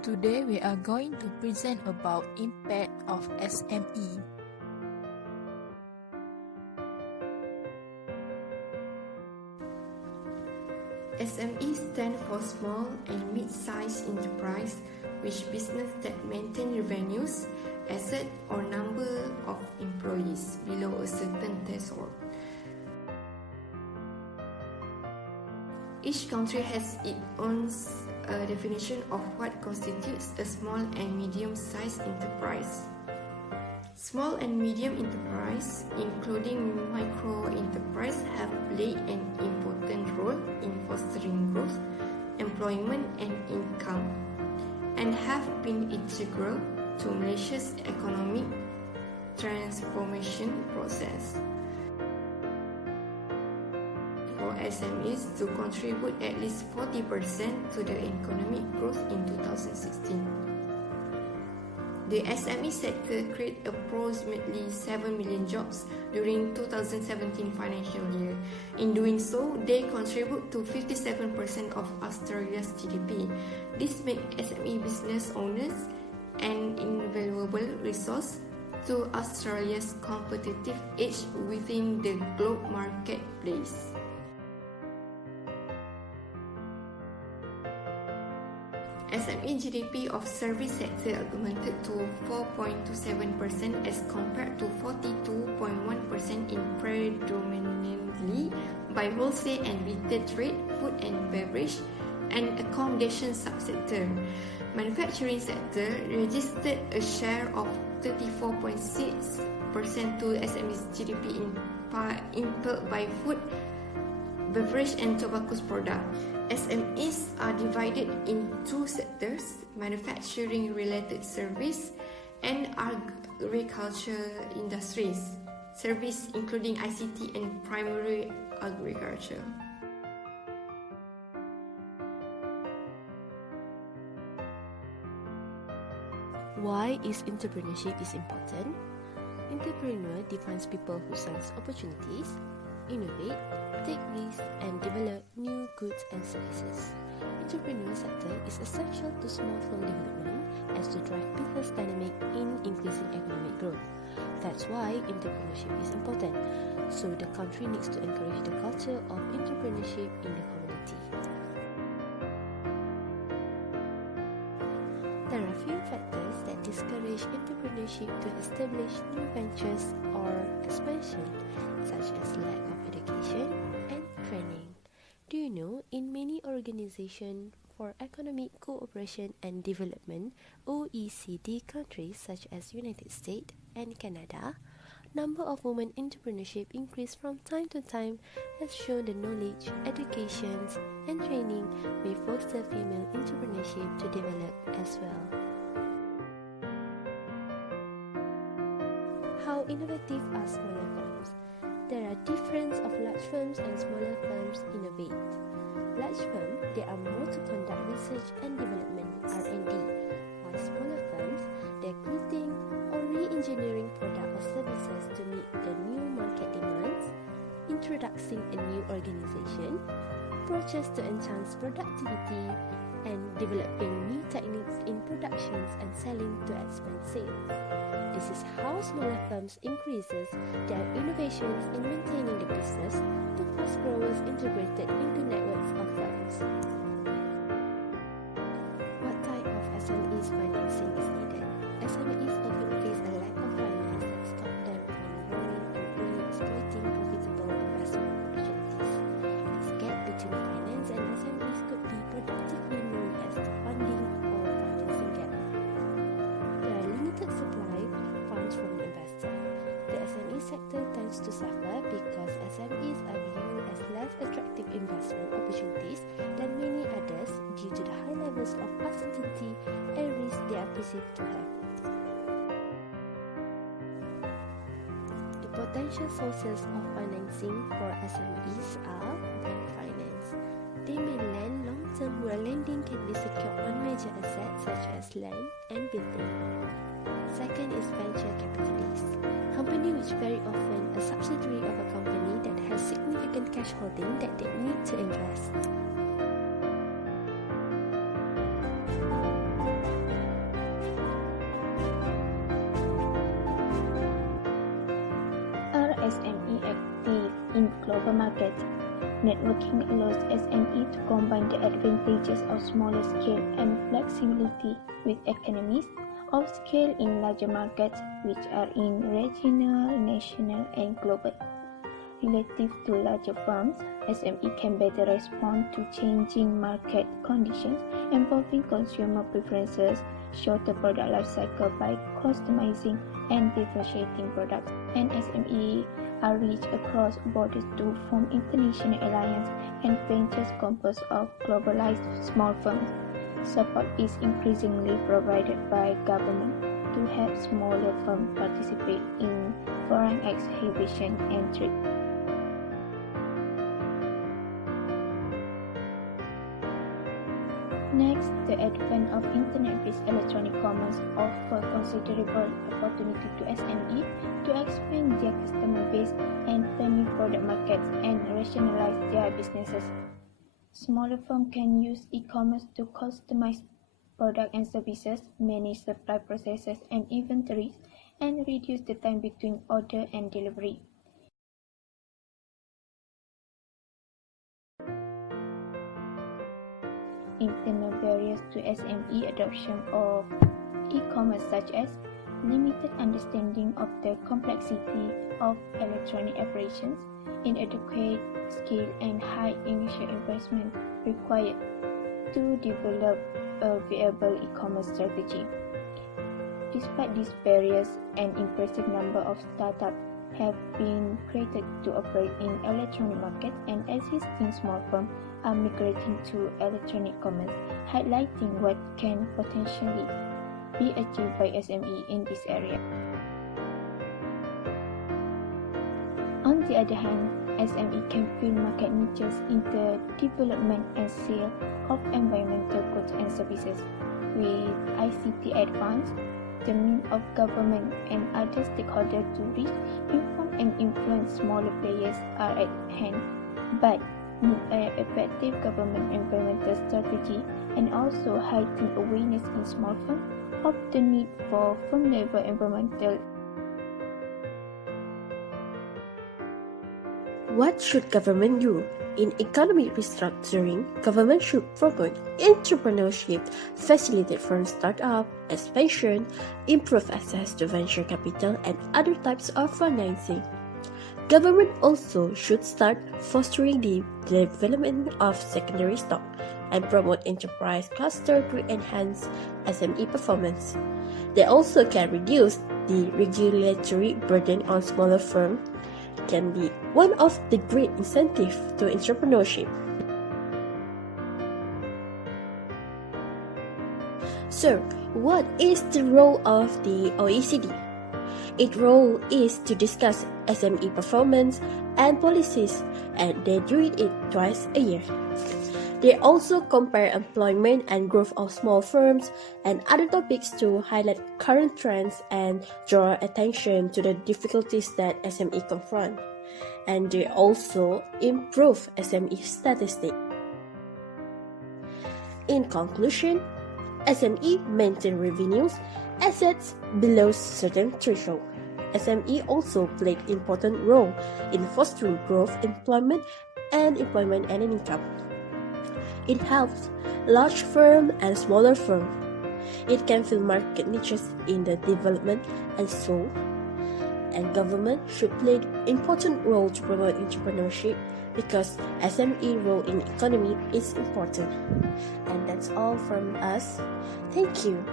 Today we are going to present about impact of SME. SME stand for small and mid-sized enterprise, which business that maintain revenues, asset or number of employees below a certain threshold. Each country has its own definition of what constitutes a small and medium-sized enterprise. Small and medium enterprise, including micro-enterprise, have played an important role in fostering growth, employment and income, and have been integral to Malaysia's economic transformation process. For SMEs to contribute at least 40% to the economic growth in 2016. The SME sector created approximately 7 million jobs during 2017 financial year. In doing so, they contribute to 57% of Australia's GDP. This makes SME business owners an invaluable resource to Australia's competitive edge within the global marketplace. SME GDP of service sector augmented to 4.27% as compared to 42.1% in predominantly by wholesale and retail trade, food and beverage, and accommodation subsector. Manufacturing sector registered a share of 34.6% to SME's GDP impelled by food, beverage and tobacco products. SMEs are divided in two sectors: manufacturing-related service and agriculture industries. Service including ICT and primary agriculture. Why is entrepreneurship important? Entrepreneur defines people who sense opportunities, innovate, take risks, and develop new goods and services. Entrepreneur sector is essential to small firm development as to drive business dynamic in increasing economic growth. That's why entrepreneurship is important. So the country needs to encourage the culture of entrepreneurship in the community. There are few factors that discourage entrepreneurship to establish new ventures or expansion, such as lack of education and training. Do you know, in many organizations for economic cooperation and development, OECD countries such as United States and Canada, number of women entrepreneurship increase from time to time has shown the knowledge, educations, and training may foster female entrepreneurship to develop as well. How innovative are smaller firms? There are difference of large firms and smaller firms innovate. Large firms, they are more to conduct research and development (R&D), while smaller firms, they're creating or re-engineering product or services to meet the new market demands, introducing a new organization, approaches to enhance productivity, and developing new techniques in productions and selling to expand sales. This is how smaller firms increases their innovations in maintaining the business to fast growers integrated into networks of firms. What type of SMEs financing is needed? SMEs often face a lack of finance that stop them from growing and only exploiting profitable investment opportunities. This gap between finance and SMEs could be productively known as the funding or financing gap. There are limited supply funds from the investor. The SME sector tends to suffer because SMEs are viewed as less attractive investment opportunities than many others due to the high levels of uncertainty and risk they are perceived to have. The potential sources of financing for SMEs are bank finance. They may lend long-term where lending can be secured on major assets such as land and building. Second is venture capitalists, company which very often a subsidiary of a company that has significant cash holding that they need to invest. in global markets. Networking allows SME to combine the advantages of smaller scale and flexibility with economies of scale in larger markets, which are in regional, national, and global. Relative to larger firms, SME can better respond to changing market conditions involving consumer preferences, shorter product life cycle by customizing and differentiating products, and SME are reached across borders to form international alliance and ventures composed of globalized small firms. Support is increasingly provided by government to help smaller firms participate in foreign exhibition and trade. Next, the advent of internet-based electronic commerce offers considerable opportunity to SME to expand their customer base and new product markets and rationalize their businesses. Smaller firms can use e-commerce to customize products and services, manage supply processes and inventories, and reduce the time between order and delivery. Internal barriers to SME adoption of e-commerce, such as limited understanding of the complexity of electronic operations, inadequate skill, and high initial investment required to develop a viable e-commerce strategy. Despite these barriers, an impressive number of startups have been created to operate in electronic markets, and existing small firms are migrating to electronic commerce, highlighting what can potentially be achieved by SME in this area. On the other hand, SME can fill market niches in the development and sale of environmental goods and services. With ICT advanced, the means of government and other stakeholders to reach, inform and influence smaller players are at hand, but need an effective government environmental strategy and also heightened awareness in small firms of the need for firm-level environmental. What should government do? In economic restructuring, government should promote entrepreneurship, facilitate firm startup, expansion, improve access to venture capital and other types of financing. Government also should start fostering the development of secondary stock and promote enterprise cluster to enhance SME performance. They also can reduce the regulatory burden on smaller firms, can be one of the great incentives to entrepreneurship. So, what is the role of the OECD? Its role is to discuss SME performance and policies, and they do it twice a year. They also compare employment and growth of small firms and other topics to highlight current trends and draw attention to the difficulties that SME confront. And they also improve SME statistics. In conclusion, SME maintain revenues, assets below certain threshold. SME also played important role in fostering growth, employment and income. It helps large firms and smaller firms. It can fill market niches in the development and so. And government should play an important role to promote entrepreneurship because SME role in economy is important. And that's all from us. Thank you.